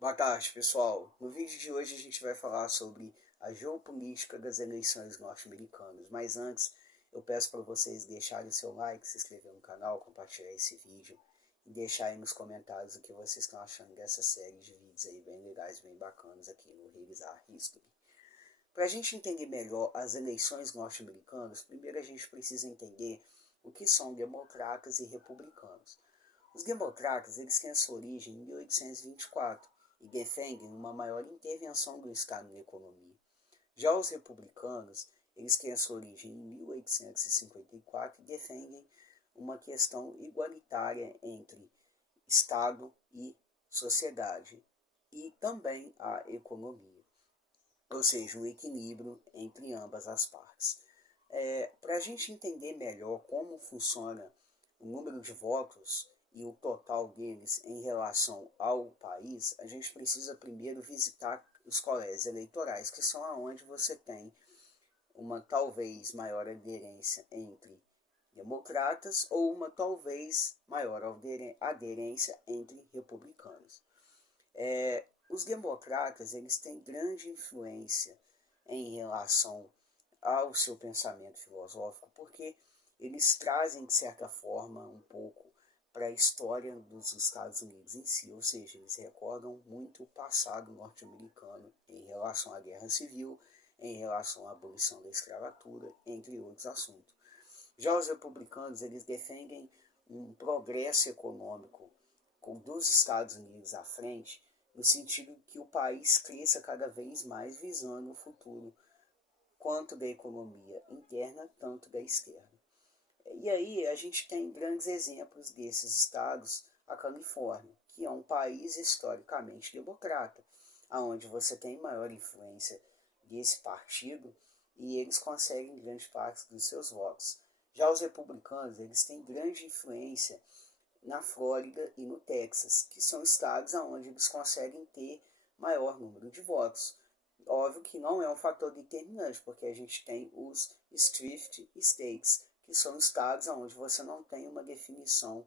Boa tarde, pessoal. No vídeo de hoje a gente vai falar sobre a geopolítica das eleições norte-americanas. Mas antes, eu peço para vocês deixarem seu like, se inscrever no canal, compartilhar esse vídeo e deixar aí nos comentários o que vocês estão achando dessa série de vídeos aí bem legais, bem bacanas aqui no Revisar History. Para a gente entender melhor as eleições norte-americanas, primeiro a gente precisa entender o que são democratas e republicanos. Os democratas eles têm a sua origem em 1824 e defendem uma maior intervenção do Estado na economia. Já os republicanos eles têm a sua origem em 1854 e defendem uma questão igualitária entre Estado e sociedade e também a economia, ou seja, um equilíbrio entre ambas as partes. Para a gente entender melhor como funciona o número de votos e o total deles em relação ao país, a gente precisa primeiro visitar os colégios eleitorais, que são aonde você tem uma talvez maior aderência entre democratas ou uma talvez maior aderência entre republicanos. Os democratas eles têm grande influência em relação ao seu pensamento filosófico, porque eles trazem, de certa forma, um pouco para a história dos Estados Unidos em si, ou seja, eles recordam muito o passado norte-americano em relação à Guerra Civil, em relação à abolição da escravatura, entre outros assuntos. Já os republicanos, eles defendem um progresso econômico dos Estados Unidos à frente, no sentido que o país cresça cada vez mais visando o futuro, quanto da economia interna, tanto da externa. E aí a gente tem grandes exemplos desses estados, a Califórnia, que é um país historicamente democrata, onde você tem maior influência desse partido e eles conseguem grande parte dos seus votos. Já os republicanos, eles têm grande influência na Flórida e no Texas, que são estados onde eles conseguem ter maior número de votos. Óbvio que não é um fator determinante, porque a gente tem os Swift States, que são estados onde você não tem uma definição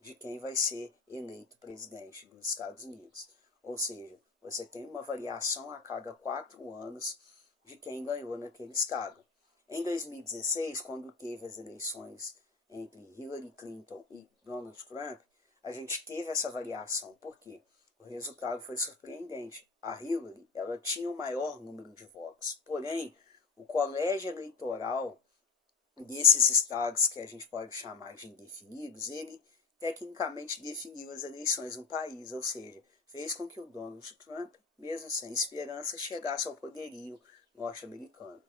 de quem vai ser eleito presidente dos Estados Unidos. Ou seja, você tem uma variação a cada 4 anos de quem ganhou naquele estado. Em 2016, quando teve as eleições entre Hillary Clinton e Donald Trump, a gente teve essa variação. Por quê? O resultado foi surpreendente. A Hillary ela tinha o maior número de votos. Porém, o colégio eleitoral desses estados que a gente pode chamar de indefinidos, ele tecnicamente definiu as eleições no país, ou seja, fez com que o Donald Trump, mesmo sem esperança, chegasse ao poderio norte-americano.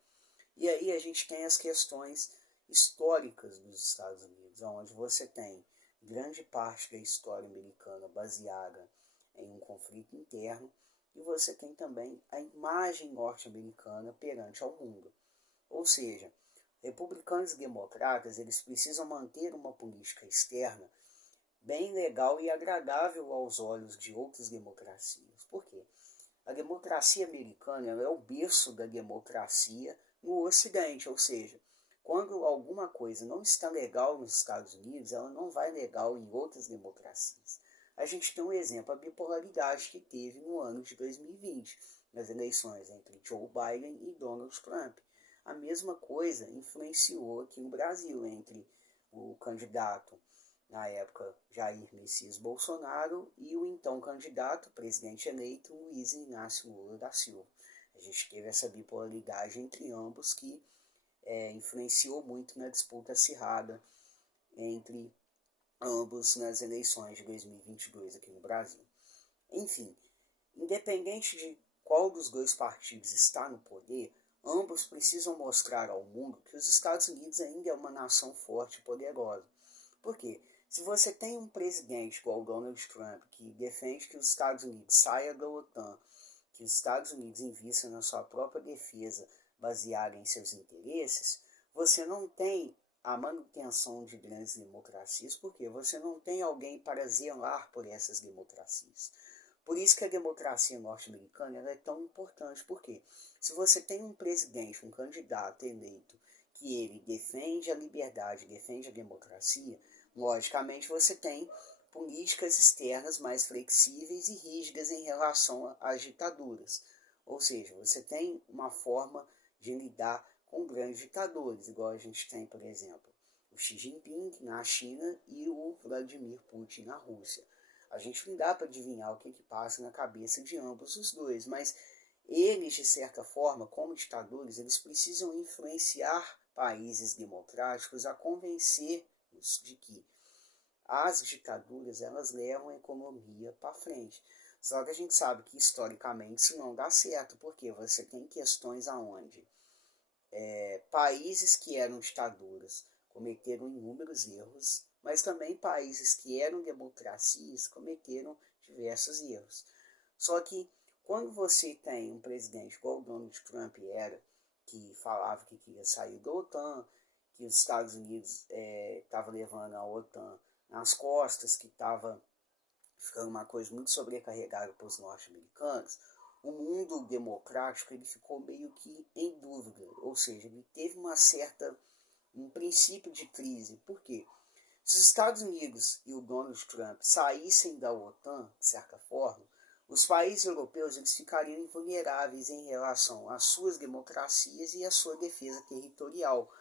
E aí a gente tem as questões históricas dos Estados Unidos, onde você tem grande parte da história americana baseada em um conflito interno, e você tem também a imagem norte-americana perante ao mundo. Ou seja, republicanos e democratas eles precisam manter uma política externa bem legal e agradável aos olhos de outras democracias. Por quê? A democracia americana é o berço da democracia no Ocidente, ou seja, quando alguma coisa não está legal nos Estados Unidos, ela não vai legal em outras democracias. A gente tem um exemplo, a bipolaridade que teve no ano de 2020, nas eleições entre Joe Biden e Donald Trump. A mesma coisa influenciou aqui no Brasil, entre o candidato, na época, Jair Messias Bolsonaro, e o então candidato, presidente eleito, Luiz Inácio Lula da Silva. A gente teve essa bipolaridade entre ambos que influenciou muito na disputa acirrada entre ambos nas eleições de 2022 aqui no Brasil. Enfim, independente de qual dos dois partidos está no poder, ambos precisam mostrar ao mundo que os Estados Unidos ainda é uma nação forte e poderosa. Por quê? Se você tem um presidente igual o Donald Trump, que defende que os Estados Unidos saiam da OTAN, que os Estados Unidos invistam na sua própria defesa baseada em seus interesses, você não tem a manutenção de grandes democracias, porque você não tem alguém para zelar por essas democracias. Por isso que a democracia norte-americana é tão importante, porque se você tem um presidente, um candidato eleito, que ele defende a liberdade, defende a democracia, logicamente você tem políticas externas mais flexíveis e rígidas em relação às ditaduras. Ou seja, você tem uma forma de lidar com grandes ditadores, igual a gente tem, por exemplo, o Xi Jinping na China e o Vladimir Putin na Rússia. A gente não dá para adivinhar o que passa na cabeça de ambos os dois, mas eles, de certa forma, como ditadores, eles precisam influenciar países democráticos a convencer-os de que as ditaduras elas levam a economia para frente. Só que a gente sabe que historicamente isso não dá certo, porque você tem questões aonde países que eram ditaduras cometeram inúmeros erros, mas também países que eram democracias cometeram diversos erros. Só que quando você tem um presidente igual o Donald Trump era, que falava que queria sair da OTAN, que os Estados Unidos estava levando a OTAN nas costas, que estava ficando uma coisa muito sobrecarregada para os norte-americanos, o mundo democrático ele ficou meio que em dúvida, ou seja, ele teve um princípio de crise. Por quê? Se os Estados Unidos e o Donald Trump saíssem da OTAN, de certa forma, os países europeus eles ficariam invulneráveis em relação às suas democracias e à sua defesa territorial.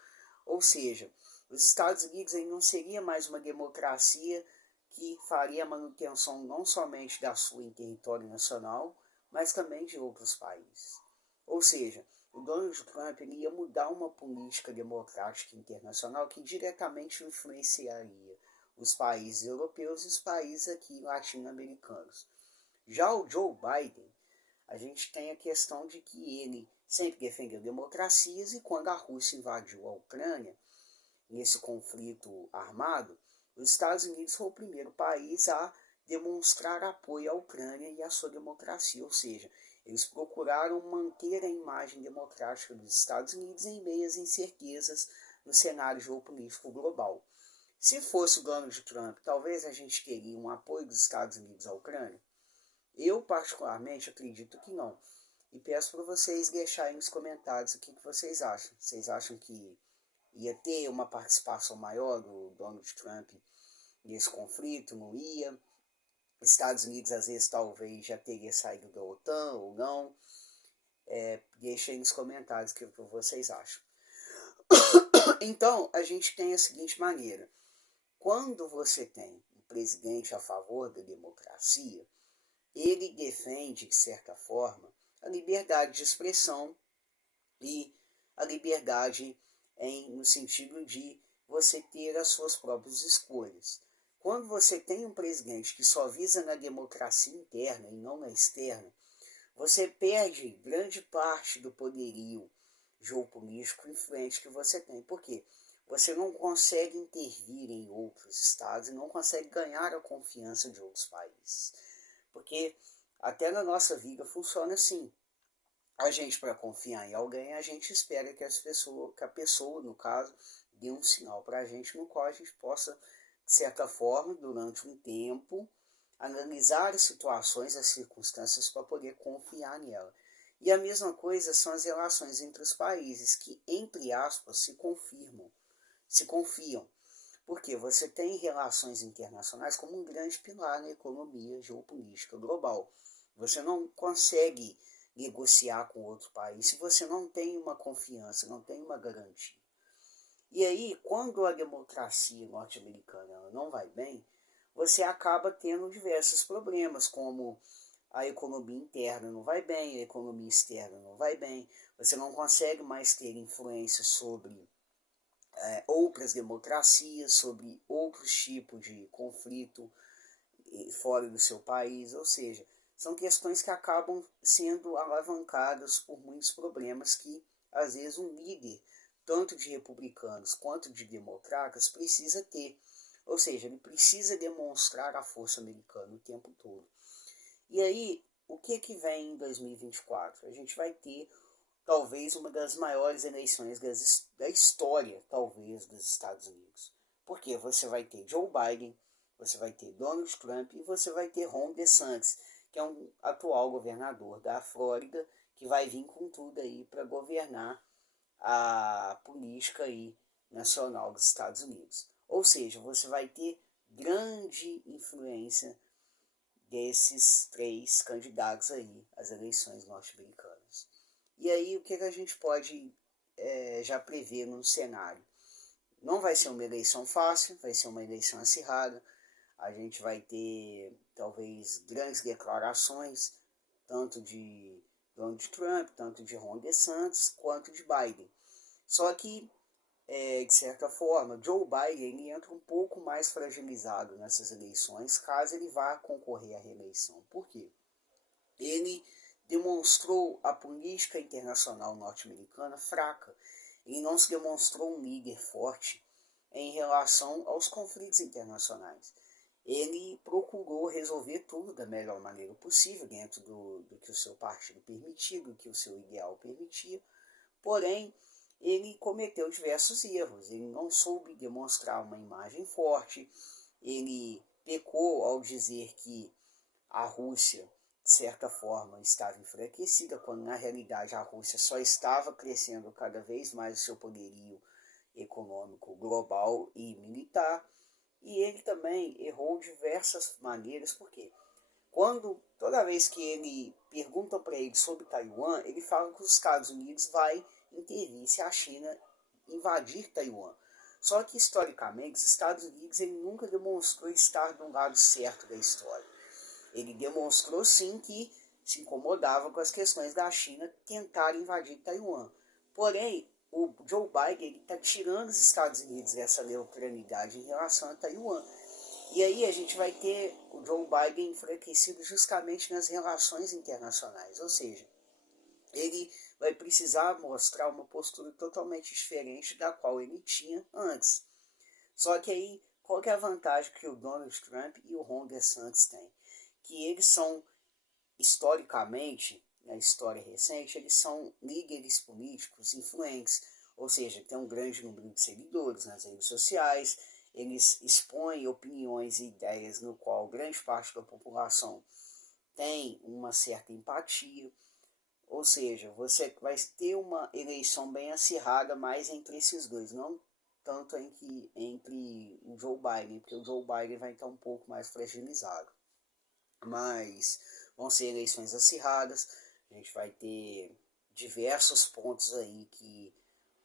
Ou seja, os Estados Unidos ele não seria mais uma democracia que faria a manutenção não somente da sua em território nacional, mas também de outros países. Ou seja, o Donald Trump ele ia mudar uma política democrática internacional que diretamente influenciaria os países europeus e os países aqui latino-americanos. Já o Joe Biden, a gente tem a questão de que ele sempre defendeu democracias e quando a Rússia invadiu a Ucrânia, nesse conflito armado, os Estados Unidos foi o primeiro país a demonstrar apoio à Ucrânia e à sua democracia, ou seja, eles procuraram manter a imagem democrática dos Estados Unidos em meio às incertezas no cenário geopolítico global. Se fosse o Donald Trump, talvez a gente teria um apoio dos Estados Unidos à Ucrânia? Eu, particularmente, acredito que não. E peço para vocês deixarem nos comentários o que vocês acham. Vocês acham que ia ter uma participação maior do Donald Trump nesse conflito? Não ia? Os Estados Unidos, às vezes, talvez já teria saído da OTAN ou não. Deixem nos comentários o que vocês acham. Então, a gente tem a seguinte maneira. Quando você tem um presidente a favor da democracia, ele defende, de certa forma, a liberdade de expressão e a liberdade no sentido de você ter as suas próprias escolhas. Quando você tem um presidente que só visa na democracia interna e não na externa, você perde grande parte do poderio geopolítico influente que você tem. Por quê? Você não consegue intervir em outros estados e não consegue ganhar a confiança de outros países. Porque até na nossa vida funciona assim. A gente, para confiar em alguém, a gente espera que a pessoa, no caso, dê um sinal para a gente, no qual a gente possa, de certa forma, durante um tempo, analisar as situações, as circunstâncias, para poder confiar nela. E a mesma coisa são as relações entre os países, que, entre aspas, se confiam. Porque você tem relações internacionais como um grande pilar na economia geopolítica global. Você não consegue negociar com outro país se você não tem uma confiança, não tem uma garantia. E aí, quando a democracia norte-americana não vai bem, você acaba tendo diversos problemas, como a economia interna não vai bem, a economia externa não vai bem, você não consegue mais ter influência sobre outras democracias, sobre outros tipos de conflito fora do seu país, ou seja, são questões que acabam sendo alavancadas por muitos problemas que, às vezes, um líder, tanto de republicanos quanto de democratas, precisa ter. Ou seja, ele precisa demonstrar a força americana o tempo todo. E aí, o que vem em 2024? A gente vai ter, talvez, uma das maiores eleições da história, talvez, dos Estados Unidos. Porque você vai ter Joe Biden, você vai ter Donald Trump e você vai ter Ron DeSantis, que é um atual governador da Flórida, que vai vir com tudo aí para governar a política aí nacional dos Estados Unidos. Ou seja, você vai ter grande influência desses 3 candidatos aí às eleições norte-americanas. E aí o que a gente pode já prever no cenário? Não vai ser uma eleição fácil, vai ser uma eleição acirrada. A gente vai ter talvez grandes declarações, tanto de Donald Trump, tanto de Ron DeSantis, quanto de Biden. Só que, de certa forma, Joe Biden ele entra um pouco mais fragilizado nessas eleições, caso ele vá concorrer à reeleição. Por quê? Ele demonstrou a política internacional norte-americana fraca. Ele não se demonstrou um líder forte em relação aos conflitos internacionais. Ele procurou resolver tudo da melhor maneira possível, dentro do que o seu partido permitia, do que o seu ideal permitia. Porém, ele cometeu diversos erros. Ele não soube demonstrar uma imagem forte. Ele pecou ao dizer que a Rússia, de certa forma, estava enfraquecida, quando na realidade a Rússia só estava crescendo cada vez mais o seu poderio econômico global e militar. E ele também errou de diversas maneiras, porque toda vez que ele pergunta para ele sobre Taiwan, ele fala que os Estados Unidos vai intervir se a China invadir Taiwan. Só que historicamente os Estados Unidos ele nunca demonstrou estar do lado certo da história. Ele demonstrou sim que se incomodava com as questões da China tentar invadir Taiwan. Porém, o Joe Biden está tirando os Estados Unidos dessa neutralidade em relação a Taiwan. E aí a gente vai ter o Joe Biden enfraquecido justamente nas relações internacionais. Ou seja, ele vai precisar mostrar uma postura totalmente diferente da qual ele tinha antes. Só que aí, qual que é a vantagem que o Donald Trump e o Ron DeSantis têm? Que eles são, historicamente, na história recente, eles são líderes políticos influentes, ou seja, tem um grande número de seguidores nas redes sociais, eles expõem opiniões e ideias no qual grande parte da população tem uma certa empatia, ou seja, você vai ter uma eleição bem acirrada mais entre esses dois, não tanto entre o Joe Biden, porque o Joe Biden vai estar um pouco mais fragilizado. Mas vão ser eleições acirradas, a gente vai ter diversos pontos aí que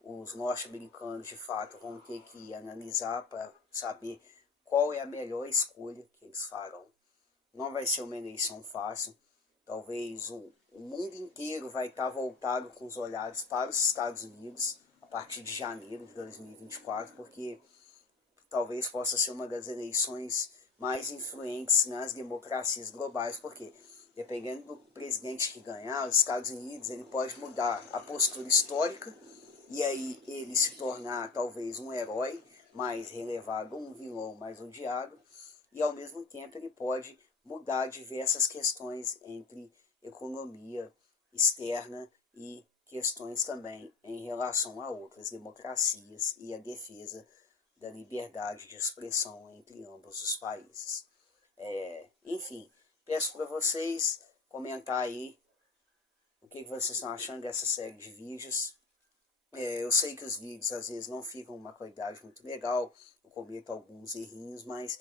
os norte-americanos de fato vão ter que analisar para saber qual é a melhor escolha que eles farão. Não vai ser uma eleição fácil, talvez o mundo inteiro vai estar voltado com os olhares para os Estados Unidos a partir de janeiro de 2024, porque talvez possa ser uma das eleições mais influentes nas democracias globais, porque dependendo do presidente que ganhar, os Estados Unidos ele pode mudar a postura histórica e aí ele se tornar talvez um herói mais relevado, um vilão mais odiado, e ao mesmo tempo ele pode mudar diversas questões entre economia externa e questões também em relação a outras democracias e a defesa da liberdade de expressão entre ambos os países. Enfim, peço para vocês comentar aí o que vocês estão achando dessa série de vídeos. Eu sei que os vídeos às vezes não ficam uma qualidade muito legal, eu cometo alguns errinhos, mas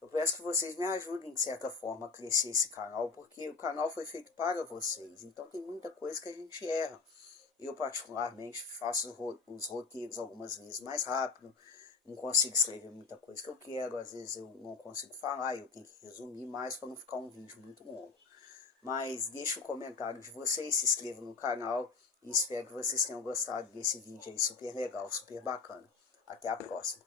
eu peço que vocês me ajudem de certa forma a crescer esse canal, porque o canal foi feito para vocês, então tem muita coisa que a gente erra. Eu particularmente faço os roteiros algumas vezes mais rápido, não consigo escrever muita coisa que eu quero, às vezes eu não consigo falar, eu tenho que resumir mais para não ficar um vídeo muito longo. Mas deixe o comentário de vocês, se inscreva no canal e espero que vocês tenham gostado desse vídeo aí super legal, super bacana. Até a próxima.